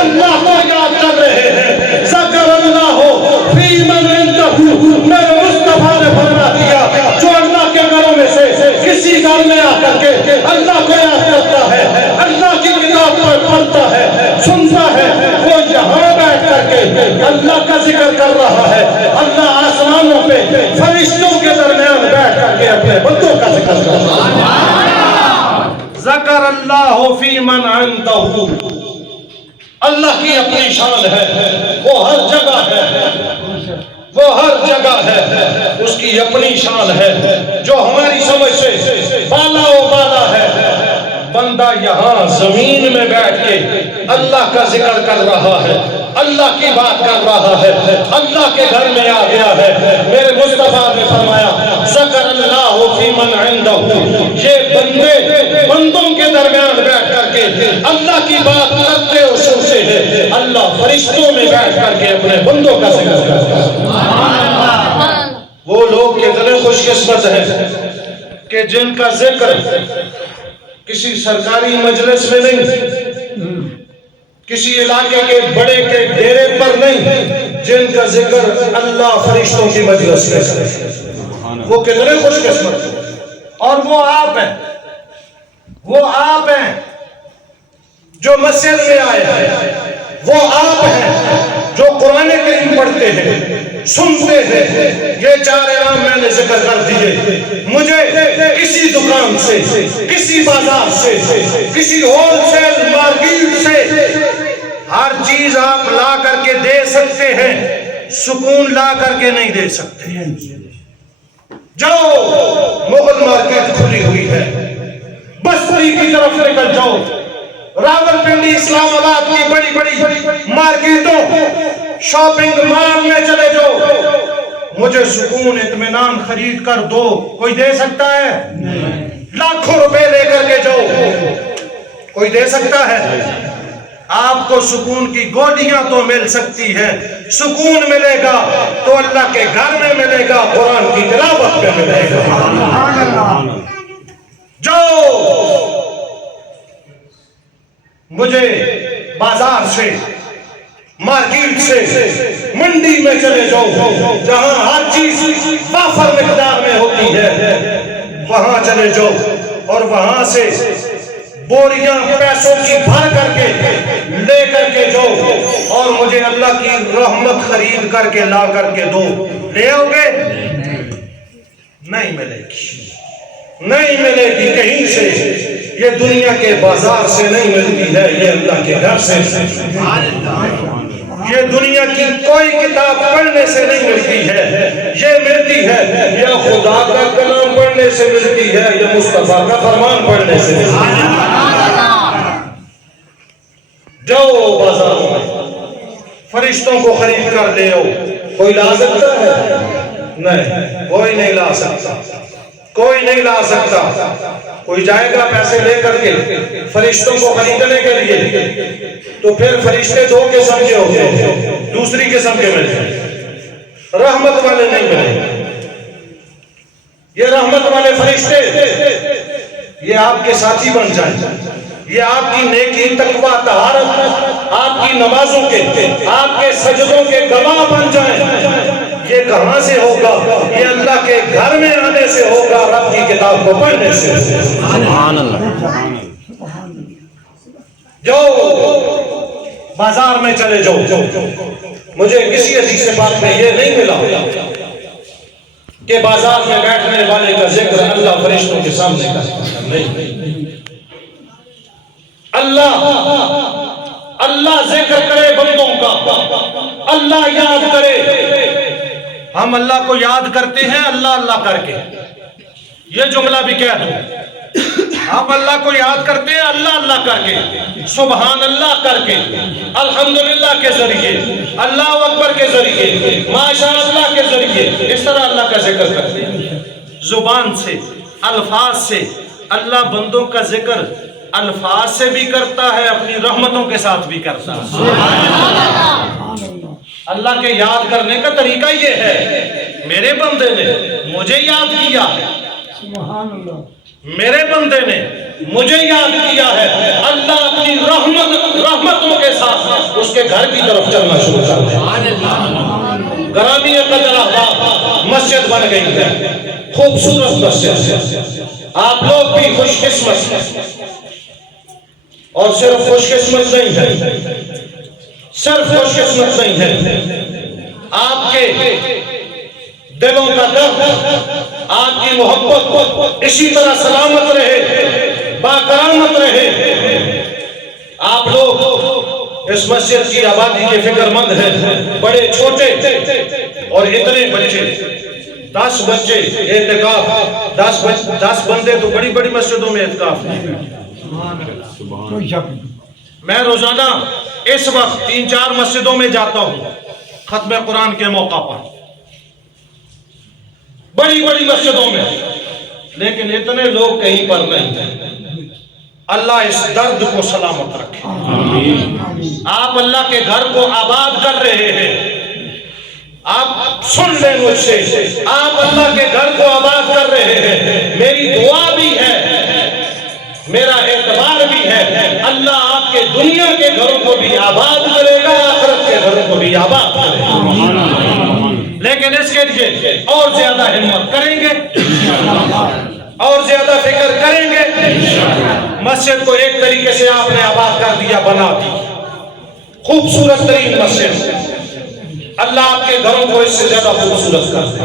اللہ کو یاد کر رہے ہیں. ذکر اللہ فی من عندہ. میرے مصطفیٰ نے فرما دیا جو اللہ کے گھروں میں سے کسی گھر میں آ کر کے اللہ کو یاد کرتا ہے, اللہ کی کتاب پر پڑھتا ہے, سنتا ہے, وہ یہاں بیٹھ کر کے اللہ کا ذکر کر رہا ہے. اللہ آسمانوں پہ فرشتوں کے درمیان بیٹھ کر کے اپنے بندوں کا ذکر کر رہا ہے. ذکر اللہ فی من عندہ. اللہ کی اپنی شان ہے, وہ ہر جگہ ہے, وہ ہر جگہ ہے, اس کی اپنی شان ہے جو ہماری سمجھ سے بالا و بالا ہے. بندہ یہاں زمین میں بیٹھ کے اللہ کا ذکر کر رہا ہے, اللہ کی بات کر رہا ہے, اللہ کے گھر میں آ گیا ہے. میرے مصطفیٰ نے فرمایا ذکر اللہ فی من عندہ. یہ بندے بندوں کے درمیان بیٹھ کر کے اللہ کی بات کرتے اور سنتے ہیں. اللہ فرشتوں میں بیٹھ کر کے اپنے بندوں کا ذکر کرتا ہے. وہ لوگ کتنے خوش قسمت ہیں کہ جن کا ذکر کسی سرکاری مجلس میں نہیں, کسی علاقے کے بڑے کے ڈیرے پر نہیں, جن کا ذکر اللہ فرشتوں کی مجلس میں کرے. وہ کتنے خوش قسمت ہیں. اور وہ آپ ہیں, وہ آپ ہیں جو مسجد میں آئے ہیں, وہ آپ ہیں جو قرآن کریم پڑھتے ہیں, سنتے ہیں. یہ چار عام میں نے ذکر کر دیے. مجھے کسی دکان سے, کسی بازار سے, کسی ہول سیل مارکیٹ سے ہر چیز آپ لا کر کے دے سکتے ہیں, سکون لا کر کے نہیں دے سکتے. جاؤ مغل مارکیٹ کھلی ہوئی ہے, بستی کی طرف نکل جاؤ, راولپنڈی اسلام آباد کی بڑی بڑی مارکیٹوں شاپنگ مال میں چلے جاؤ, مجھے سکون اطمینان خرید کر دو, کوئی دے سکتا ہے؟ لاکھوں روپے لے کر کے جاؤ, کوئی دے سکتا ہے؟ آپ کو سکون کی گولیاں تو مل سکتی ہیں, سکون ملے گا تو اللہ کے گھر میں ملے گا, قرآن کی تلاوت میں ملے گا. جاؤ مجھے بازار سے, مارکیٹ سے, منڈی میں چلے جاؤ جہاں ہر چیز وافر مقدار میں ہوتی ہے, وہاں چلے جاؤ اور وہاں سے بوریاں پیسوں کی بھر کر کے لے کر کے جاؤ اور مجھے اللہ کی رحمت خرید کر کے لا کر کے دو. لے آؤ گے؟ نہیں ملے گی, نہیں ملے گی کہیں سے. یہ دنیا کے بازار سے نہیں ملتی ہے, یہ اللہ کے گھر سے. یہ دنیا کی کوئی کتاب پڑھنے سے نہیں ملتی ہے, یہ ملتی ہے یا خدا کا کلام پڑھنے سے ملتی ہے یا مصطفیٰ کا فرمان پڑھنے سے ملتی ہے. جاؤ بازار میں, فرشتوں کو خرید کر لے آؤ. کوئی لا سکتا ہے؟ نہیں, کوئی نہیں لا سکتا, کوئی نہیں لا سکتا. کوئی جائے گا پیسے لے کر کے فرشتوں کو خریدنے کے لیے, تو پھر فرشتے دو قسم کے ہوتے ہیں, دوسری قسم کے ملتے ہیں, رحمت والے نہیں ملے. یہ رحمت والے فرشتے یہ آپ کے ساتھی بن جائیں, یہ آپ کی نیکی, تقویٰ, طہارت, آپ کی نمازوں کے, آپ کے سجدوں کے گواہ بن جائیں. یہ کہاں سے ہوگا؟ یہ اللہ کے گھر میں آنے سے ہوگا, رب کی کتاب کو پڑھنے سے. سبحان اللہ. جاؤ بازار میں چلے جاؤ. مجھے کسی حدیث پاک میں یہ نہیں ملا کہ بازار میں بیٹھنے والے کا ذکر اللہ فرشتوں کے سامنے کرتا. نہیں, اللہ ذکر کرے بندوں کا, اللہ یاد کرے. ہم اللہ کو یاد کرتے ہیں اللہ اللہ کر کے, یہ جملہ بھی کہہ دو. ہم اللہ کو یاد کرتے ہیں اللہ اللہ کر کے, سبحان اللہ کر کے, الحمدللہ کے ذریعے, اللہ اکبر کے ذریعے, ماشاء اللہ کے ذریعے, اس طرح اللہ کا ذکر کرتے ہیں. زبان سے, الفاظ سے اللہ بندوں کا ذکر الفاظ سے بھی کرتا ہے, اپنی رحمتوں کے ساتھ بھی کرتا ہے. اللہ کے یاد کرنے کا طریقہ یہ ہے, میرے بندے نے مجھے یاد کیا ہے, میرے بندے نے مجھے یاد کیا ہے. اللہ اپنی رحمتوں کے ساتھ کے گھر کی طرف چلنا شروع کر دیں۔ گرامی قدر احباب، مسجد بن گئی ہے، خوبصورت مسجد۔ آپ لوگ بھی خوش قسمت، اور صرف خوش قسمت نہیں ہے، صرف خوش قسمت نہیں ہے، آپ کے دلوں کا درد، آپ کی محبت اسی طرح سلامت رہے، باکرامت رہے۔ آپ لوگ اس مسجد کی آبادی کے فکر مند ہیں، بڑے چھوٹے اور اتنے بچے، 10 بچے اعتکاف، 10 بندے تو بڑی بڑی مسجدوں میں اعتکاف ہیں۔ میں روزانہ اس وقت 3-4 مسجدوں میں جاتا ہوں ختم قرآن کے موقع پر، بڑی بڑی مسجدوں میں، لیکن اتنے لوگ کہیں پر نہیں ہیں۔ اللہ اس درد کو سلامت رکھے۔ آپ اللہ کے گھر کو آباد کر رہے ہیں، آپ سن لیں مجھ سے، آپ اللہ کے گھر کو آباد کر رہے ہیں۔ میری دعا بھی ہے، میرا اعتبار بھی ہے، اللہ آپ کے دنیا کے گھروں کو بھی آباد کرے گا، آخرت کے گھروں کو بھی آباد کرے گا۔ لیکن اس کے لیے اور زیادہ ہمت کریں گے، اور زیادہ فکر کریں گے۔ مسجد کو ایک طریقے سے آپ نے آباد کر دیا، بنا دی، خوبصورت ترین مسجد۔ اللہ آپ کے گھروں کو اس سے زیادہ خوبصورت کر دے۔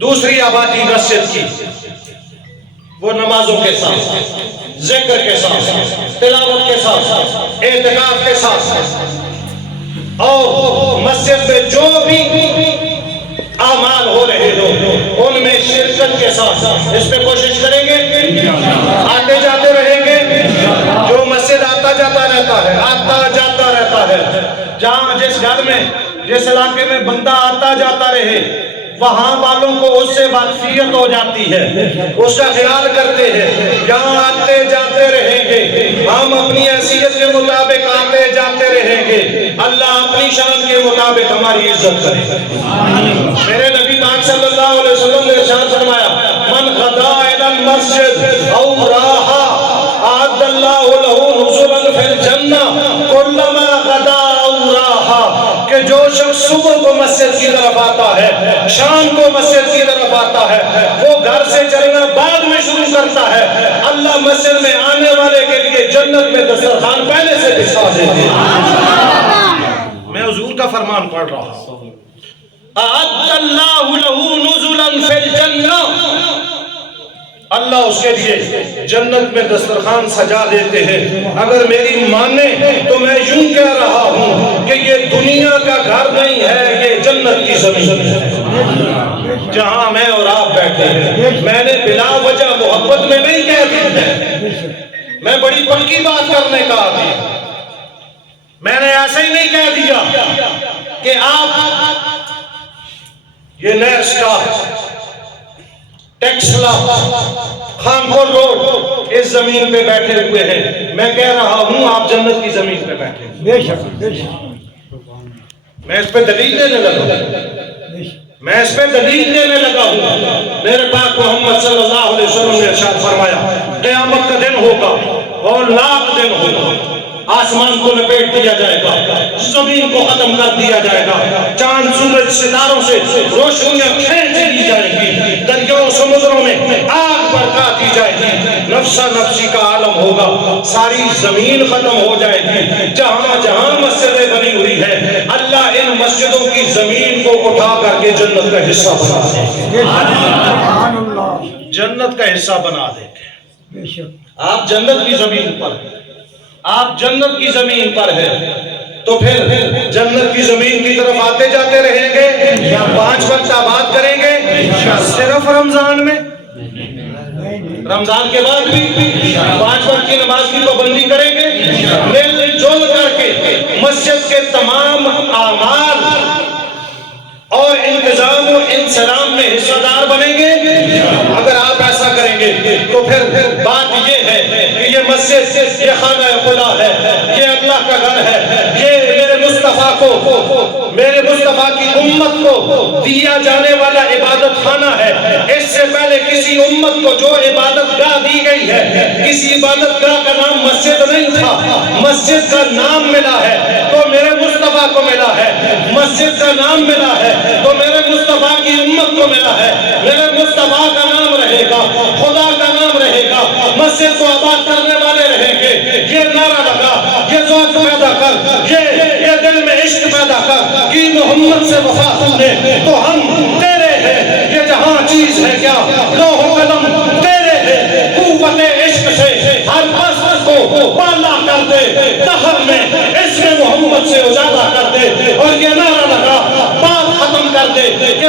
دوسری آبادی مسجد کی، وہ نمازوں کے ساتھ، ذکر کے ساتھ، تلاوت کے ساتھ، اعتکاف کے ساتھ، اور مسجد میں جو بھی اعمال ہو رہے ہو ان میں شرکت کے ساتھ اس پہ کوشش کریں گے، آتے جاتے رہیں گے۔ جو مسجد آتا جاتا رہتا ہے، آتا جاتا رہتا ہے، جہاں جس گھر میں، جس علاقے میں بندہ آتا جاتا رہے، وہاں والوں کو اس سے واقفیت ہو جاتی ہے، اس کا خیال کرتے ہیں، یہاں آتے جاتے رہیں گے، ہم اپنی حیثیت کے مطابق آتے جاتے رہیں گے، اللہ اپنی شان کے مطابق ہماری عزت کرے گا۔ میرے نبی پاک صلی اللہ علیہ وسلم نے ارشاد فرمایا، من غدا الی المسجد او راحا اعد اللہ له نزلا فی الجنہ کلما غدا او راحا، کہ جو شخص صبح کو مسجد کی طرف آتا ہے، شام کو مسجد کی طرف آتا ہے، وہ گھر سے چلنا بعد میں شروع کرتا ہے، اللہ مسجد میں آنے والے کے لیے جنت میں دسترخوان پہلے سے بچھا دیتے ہیں۔ میں حضور کا فرمان پڑھ رہا ہوں، اعد اللہ له نزلا فی الجنہ، اللہ اس کے لیے جنت میں دسترخوان سجا دیتے ہیں۔ اگر میری مانے تو میں یوں کہہ رہا ہوں کہ یہ دنیا کا گھر نہیں ہے، یہ جنت کی زمین ہے جہاں میں اور آپ بیٹھے ہیں۔ میں نے بلا وجہ محبت میں نہیں کہہ دی، میں بڑی پکی بات کرنے کا آدمی، میں نے ایسے ہی نہیں کہہ دیا کہ آپ یہ نئے سٹار ٹیکسلا خانپور روڈ اس زمین پہ بیٹھے ہوئے ہیں، میں کہہ رہا ہوں آپ جنت کی زمین پہ بیٹھے ہیں۔ بے شک میں اس پہ دلیل دینے لگا ہوں، میں اس پہ دلیل دینے لگا ہوں۔ میرے پاک محمد صلی اللہ علیہ وسلم نے ارشاد فرمایا، قیامت کا دن ہوگا اور لاکھ دن ہوگا، آسمان کو لپیٹ دیا جائے گا، زمین کو ختم کر دیا جائے گا، چاند سورج ستاروں سے روشنیاں کھینچ لی جائیں گی، دریاؤں سمندروں میں آگ برپا کی جائے گی، نفسا نفسی کا عالم ہوگا، ساری زمین ختم ہو جائے گی۔ جہاں جہاں مسجدیں بنی ہوئی ہیں، اللہ ان مسجدوں کی زمین کو اٹھا کر کے جنت کا حصہ بنا دے گے، جنت کا حصہ بنا دے گے۔ آپ جنت کی زمین پر، آپ جنت کی زمین پر ہیں، تو پھر جنت کی زمین کی طرف آتے جاتے رہیں گے، 5 وقت آباد کریں گے، صرف رمضان میں، رمضان کے بعد بھی 5 وقت کی نماز کی پابندی کریں گے، مل جل کر کے مسجد کے تمام اعمال اور انتظام و انسلام میں حصہ دار بنیں گے۔ اگر آپ ایسا کریں گے تو پھر بات یہ ہے کہ یہ مسجد، یہ خانہ خدا ہے، یہ اللہ کا گھر ہے، یہ میرے مصطفیٰ کو میرے مصطفیٰ کی امت کو دیا جانے والا عبادت خانہ ہے. اس سے پہلے کسی امت کو جو عبادت گاہ دی گئی ہے، کسی عبادت گاہ کا نام مسجد نہیں تھا. مسجد کا نام ملا ہے تو میرے مصطفیٰ کو ملا ہے. مسجد کا نام ملا ہے تو میرے مصطفیٰ کی امت کو ملا ہے. میرے مصطفیٰ کا نام رہے گا، خدا کا نام رہے گا، مسجد کو آباد کرنے والے رہیں گے. یہ نعرہ لگا، یہ ذوق پیدا کر، یہ دل میں عشق پیدا کر کہ محمد سے وفا تم نے تو ہم تیرے ہیں. یہ جہاں چیز ہے کیا لوح و قلم تیرے ہیں. قوت عشق سے ہر پست کو بالا کر دے، دہر میں اس میں محمد سے اجالا کر دے. اور یہ نعرہ لگا، بات ختم کر دے کہ